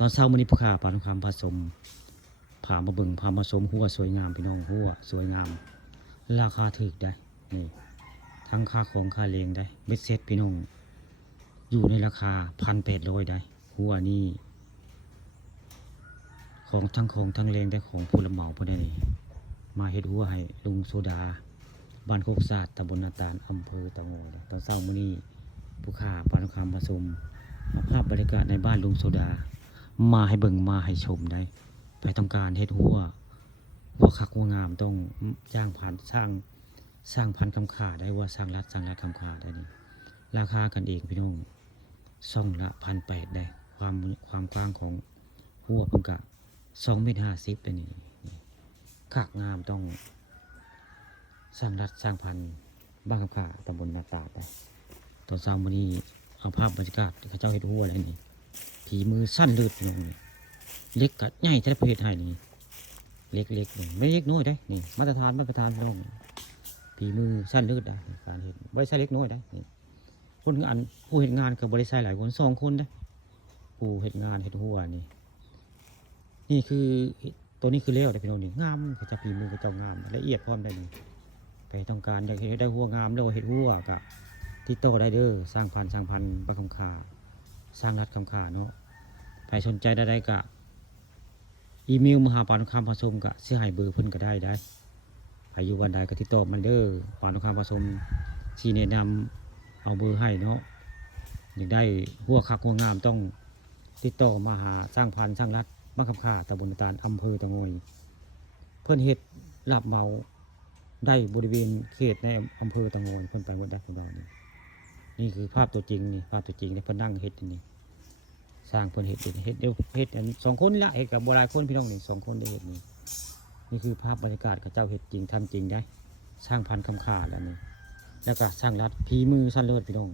ตอนเช้ามื้อนี้ผู้ค้าปานคำผสมพามาเบิ่งพามาชมหัวสวยงามพี่น้องหัวสวยงามราคาถูกได้นี่ทั้งค่าของค่าแรงได้เบ็ดเสร็จพี่น้องอยู่ในราคา 1,800 ได้หัวนี่ของทั้งแรงได้ของผู้รับเหมาผู้ใดมาเฮ็ดหัวให้ลุงโซดาบ้านโคกศาสตร์ตำบลนาตาลอำเภอตะโงตอนเช้ามื้อนี้ผู้ค้าปานคำผสมภาพบรรยากาศในบ้านลุงโซดามาให้เบิ่งมาให้ชมได้ไปต้องการเฮ็ดหัวคักหัวงามต้องจ้างผ่านสร้างพันธุ์คำขาได้ว่าสร้างรัดคำขาได้นี่ราคากันเองพี่น้องซ่องละ 1,800 ได้ความกว้างของหัวเพิ่นก็2.50 เมตรได้นี่คักงามต้องสร้างรัดสร้างพันธุ์บ้านคำขาตำบลนาตาดได้ตอนเช้ามื้อนี้เอาภาพบรรยากาศเขาเจ้าเฮ็ดหัวอะไรนี่ผีมือสั้นเลือดนี่เล็กกับใหญ่แต่ประเทศไทยนี่เล็กนี่ไม่เล็กน้อยได้นี่มาตรฐานพี่น้องผีมือสั้นเลือดได้การเห็นบริษัทเล็กน้อยได้นี่คนงานผู้เห็นงานกับบริษัทหลายคน2 คนได้ผู้เห็นงานเห็นหัวนี่คือตัวนี้คือเลี้ยวได้พี่น้องนี่งามเขาจะผีมือเขาเจ้างามละเอียดพร้อมได้นี่ไปต้องการอยากได้หัวงามแล้วเห็นหัวกับที่โตได้เด้อสร้างพันธุ์บ้านคำขาสร้างรัดคำขาเนาะใครสนใจได้กะอีเมลมาหาปานคำผสมกะเสียหายเบอร์เพิ่นก็ได้ใครอยู่วันใดก็ติดต่อมันเด้อปานคำผสมชี้แนะนำเอาเบอร์ให้เนาะอยากได้หัวคักหัวงามต้องติดต่อมาหาสร้างพันธุ์สร้างรัดบ้านคำขาตำบลนาตาลอำเภอตะโงยเพิ่นเฮ็ดรับเหมาได้บริเวณเขตในอำเภอตะโงยเพิ่นไปหมดได้ของเรานี่คือภาพตัวจริงนี่ภาพตัวจริงที่เพิ่นนั่งเฮ็ดนี่สร้างเพิ่นเฮ็ดเดี๋ยวเฮ็ด2 คนละเฮ็ดกับบ่หลายคนพี่น้องนี่2 คนได้เฮ็ดนี่คือภาพบรรยากาศกับเจ้าเฮ็ดจริงทำจริงได้สร้างพันธุ์คำขาแล้วนี่แล้วก็สร้างรัดผีมือสั้นเลิศพี่น้อง